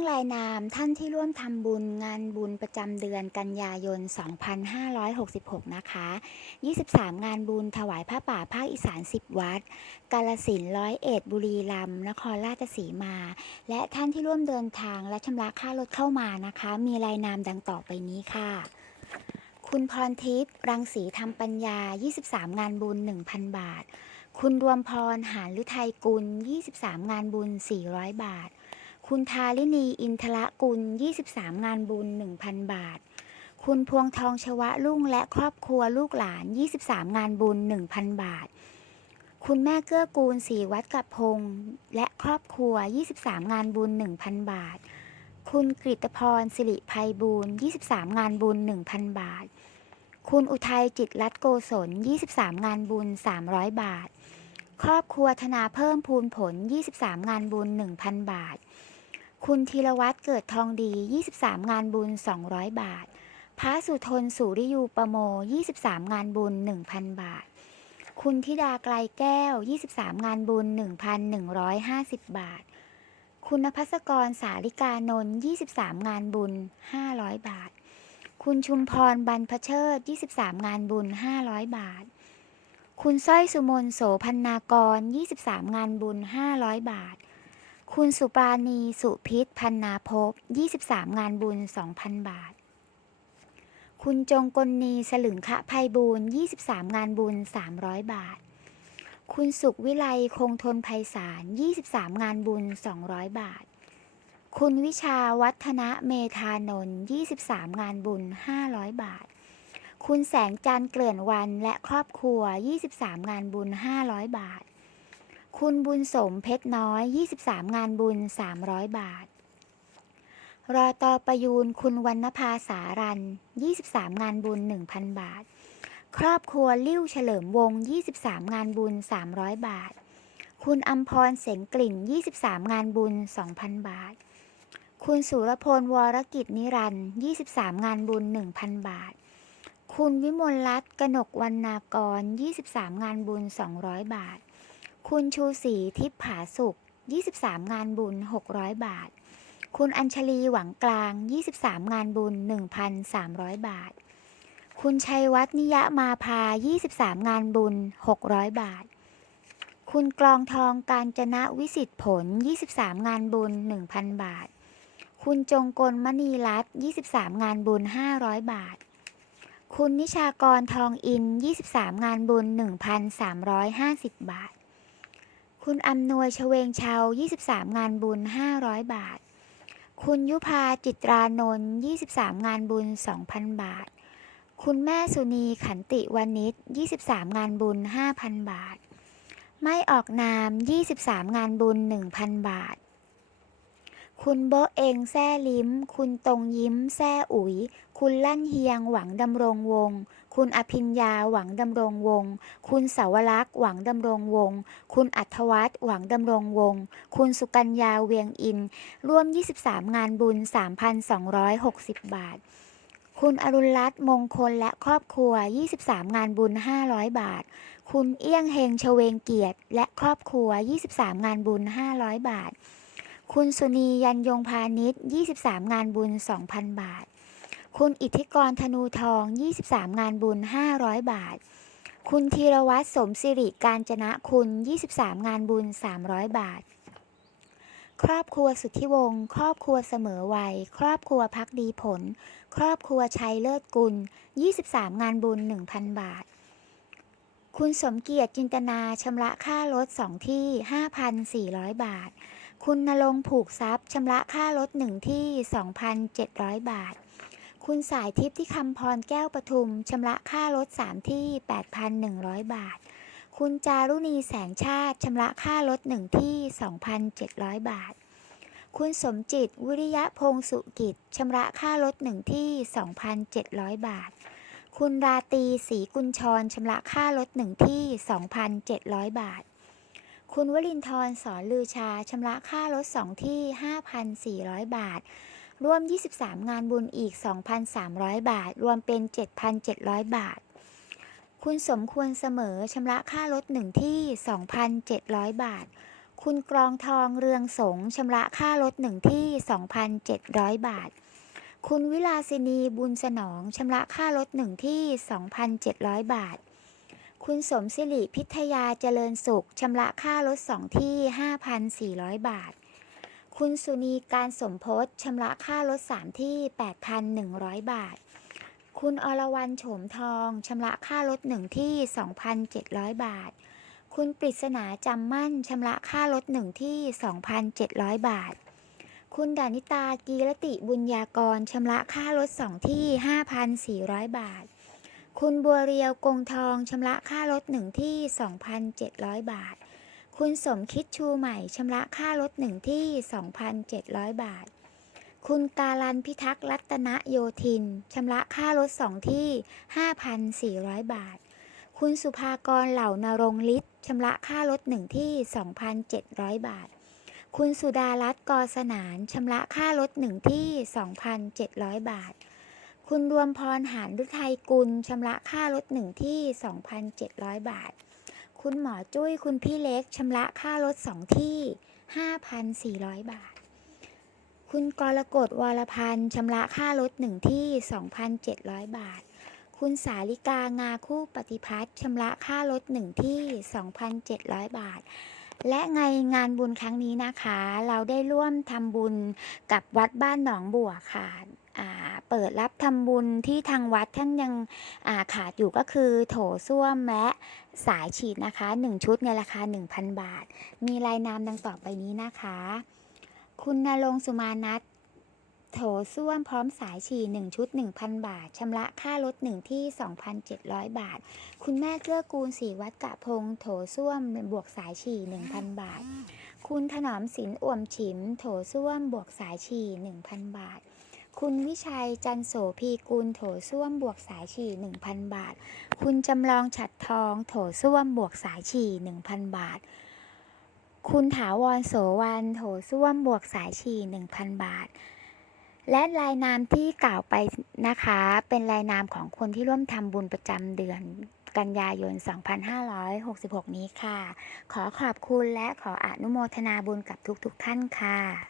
งรายนามท่านที่ร่วมทำบุญงานบุญประจำเดือนกันยายน 2566 นะคะ 23 งานบุญถวายผ้าป่าภาคอีสาน 10 วัด กาลสินร้อยเอ็ดบุรีรัมย์นครราชสีมา และท่านที่ร่วมเดินทางและชำระค่ารถเข้ามานะคะ มีรายนามดังต่อไปนี้ค่ะคุณพรทิพย์รังสีธรรมปัญญา 23 งานบุญ 1,000 บาท คุณรวมพรหานฤทัยกุล 23 งานบุญ 400 บาท คุณทาลินีอินทระกุล 23 งานบุญ 1,000 บาท คุณพวงทองชวะลุ่งและครอบครัวลูกหลาน 23 งานบุญ 1,000 บาท คุณแม่เกื้อกูลศรีวัดกับพงษ์และครอบครัว 23 งานบุญ 1,000 บาท คุณกฤตพรสิริภัยบูรณ์23 งานบุญ 1,000 บาท คุณอุทัยจิตรัตโกศล 23 งานบุญ 300 บาทครอบครัวธนาเพิ่มพูนผล 23 งานบุญ 1,000 บาท คุณธีรวัตรเกิดทองดี 23 งานบุญ 200 บาท พระสุทนสุริยูปโม 23 งานบุญ 1,000 บาท คุณธิดาไกลแก้ว 23 งานบุญ 1,150 บาท คุณนภัสกรสาริกานนท์23 งานบุญ 500 บาท คุณชุมพรบรรพเชิด 23 งานบุญ 500 บาท คุณสร้อยสุมนโสพันนากร 23 งานบุญ 500 บาท คุณสุปราณีสุพิษพันนาภพ23 งานบุญ 2,000 บาท คุณจงกลนีสลึงคะภัยบูรณ์23 งานบุญ 300 บาท คุณสุขวิไลคงทนภัยสาร23 งานบุญ 200 บาท คุณวิชาวัฒนะเมธานนท์23 งานบุญ 500 บาท คุณแสงจันทร์เกลื่อนวันและครอบครัว 23 งานบุญ 500 บาท คุณบุญสมเพชรน้อย 23 งานบุญ 300 บาท รอตอประยูนคุณวรรณภาสารัน 23 งานบุญ 1,000 บาท ครอบครัวลิ้วเฉลิมวง 23 งานบุญ 300 บาท คุณอัมพรเสงกลิ่น 23 งานบุญ 2,000 บาท คุณสุรพลวรกิจนิรันด์23 งานบุญ 1,000 บาท คุณวิมลรัตน์กนกวรรณากร 23 งานบุญ 200 บาท คุณชูศรีทิพย์ผาสุข 23 งานบุญ 600 บาท คุณอัญชลีหวังกลาง 23 งานบุญ 1,300 บาท คุณชัยวัฒนิยะมาภา23 งานบุญ 600 บาท คุณกลองทองการจนะวิสิทธิผล 23 งานบุญ 1,000 บาท คุณจงกลมณีรัตน์23 งานบุญ 500 บาทคุณนิชากรทองอิน 23 งานบุญ 1,350 บาท คุณอำนวยชเวงชาว 23 งานบุญ 500 บาท คุณยุพาจิตรานนท์23 งานบุญ 2,000 บาท คุณแม่สุนีขันติวานิช23 งานบุญ 5,000 บาท ไม่ออกนาม 23 งานบุญ 1,000 บาท คุณโบเองแซ่ลิ้ม คุณตรงยิ้ม แซ่อุ๋ย คุณลั่นเฮียงหวังดำรงวง คุณอภิญญาหวังดำรงวง คุณเสาวรักษ์หวังดำรงวง คุณอัธวัฒน์หวังดำรงวง คุณสุกัญญาเวียงอิน ร่วม 23 งานบุญ 3,260 บาท คุณอรุณรัตน์มงคลและครอบครัว 23 งานบุญ 500 บาท คุณเอี้ยงเฮงชเวงเกียรติ และครอบครัว 23 งานบุญ 500 บาท คุณสุนียันยงพาณิชย์23 งานบุญ 2,000 บาท คุณอิทธิกรธนูทอง 23 งานบุญ 500 บาท คุณธีรวัตรสมสิริการจนะคุณ 23 งานบุญ 300 บาท ครอบครัวสุทธิวงศ์ครอบครัวเสมอวัย ครอบครัวพักดีผล ครอบครัวชัยเลิศกุล 23 งานบุญ 1,000 บาทคุณสมเกียรติจินตนาชำระค่ารถสองที่ 5,400 บาท คุณนรงผูกทรัพย์ชำระค่ารถหนึ่งที่ 2,700 บาท คุณสายทิพย์ที่คำพรแก้วปทุมชำระค่ารถสามที่ 8,100 บาท คุณจารุณีแสงชาติชำระค่ารถหนึ่งที่ 2,700 บาท คุณสมจิตวิริยะพงสุกิจชำระค่ารถหนึ่งที่ 2,700 บาท คุณราตีศรีกุญชรชำระค่ารถหนึ่งที่ 2,700 บาท คุณวลินทร์สอนลือชาชำระค่ารถสองที่ 5,400 บาท รวม 23 งานบุญอีก 2,300 บาท รวมเป็น 7,700 บาท คุณสมควรเสมอชำระค่ารถหนึ่งที่ 2,700 บาท คุณกรองทองเรืองสงชำระค่ารถหนึ่งที่ 2,700 บาท คุณวิลาสินีบุญสนองชำระค่ารถหนึ่งที่ 2,700 บาท คุณสมศิริพิทยาเจริญสุขชำระค่ารถสองที่ 5,400 บาท คุณสุนีการสมพศชำระค่ารถสามที่ 8,100 บาท คุณอรวรรณโฉมทองชำระค่ารถหนึ่งที่ 2,700 บาท คุณปริศนาจำมั่นชำระค่ารถหนึ่งที่ 2,700 บาท คุณดานิตากีรติบุญญากรชำระค่ารถสองที่ 5,400 บาท คุณบัวเรียวกงทองชำระค่ารถหนึ่งที่ 2,700 บาท คุณสมคิดชูใหม่ชำระค่ารถหนึ่งที่ 2,700 บาท คุณการันพิทักษ์รัตนโยธินชำระค่ารถสองที่ 5,400 บาท คุณสุภากรเหล่านรงฤทธิ์ชำระค่ารถหนึ่งที่ 2,700 บาท คุณสุดารัตน์กอสนานชำระค่ารถหนึ่งที่ 2,700 บาท คุณรวมพรหานฤทัยกุลชำระค่ารถหนึ่งที่ 2,700 บาท คุณหมอจุ้ยคุณพี่เล็กชำระค่ารถสองที่ 5,400 บาท คุณกรกฎวรพันธ์ชำระค่ารถหนึ่งที่ 2,700 บาท คุณสาลิกางาคู่ปฏิพัฒน์ชำระค่ารถหนึ่งที่ 2,700 บาทและไงงานบุญครั้งนี้นะคะ เราได้ร่วมทำบุญกับวัดบ้านหนองบัวค่ะ เปิดรับทำบุญที่ทางวัดท่านยังาขาดอยู่ก็คือโถส้วมและสายฉีดนะคะ 1 ชุดในราคา 1,000 บาท มีรายนามดังต่อไปนี้นะคะ คุณนรงสุมานัทโถส้วมพร้อมสายฉีด1ชุด 1,000 บาท ชำระค่ารถ1ที่ 2,700 บาท คุณแม่เกื้อกูลศรีวัดกะพง โถส้วมบวกสายฉี่1,000 บาท คุณถนอมศิลป์อ่วมฉิม โถส้วมบวกสายฉี่1,000 บาท คุณวิชัยจันโสพีกุลโถส้วมบวกสายฉี่ 1,000 บาท คุณจำลองฉัดทองโถส้วมบวกสายฉี่ 1,000 บาท คุณถาวรโสวันโถส้วมบวกสายฉี่ 1,000 บาท และรายนามที่กล่าวไปนะคะ เป็นรายนามของคนที่ร่วมทำบุญประจำเดือนกันยายน 2566 นี้ค่ะ ขอขอบคุณและขออนุโมทนาบุญกับทุกๆทท่านค่ะ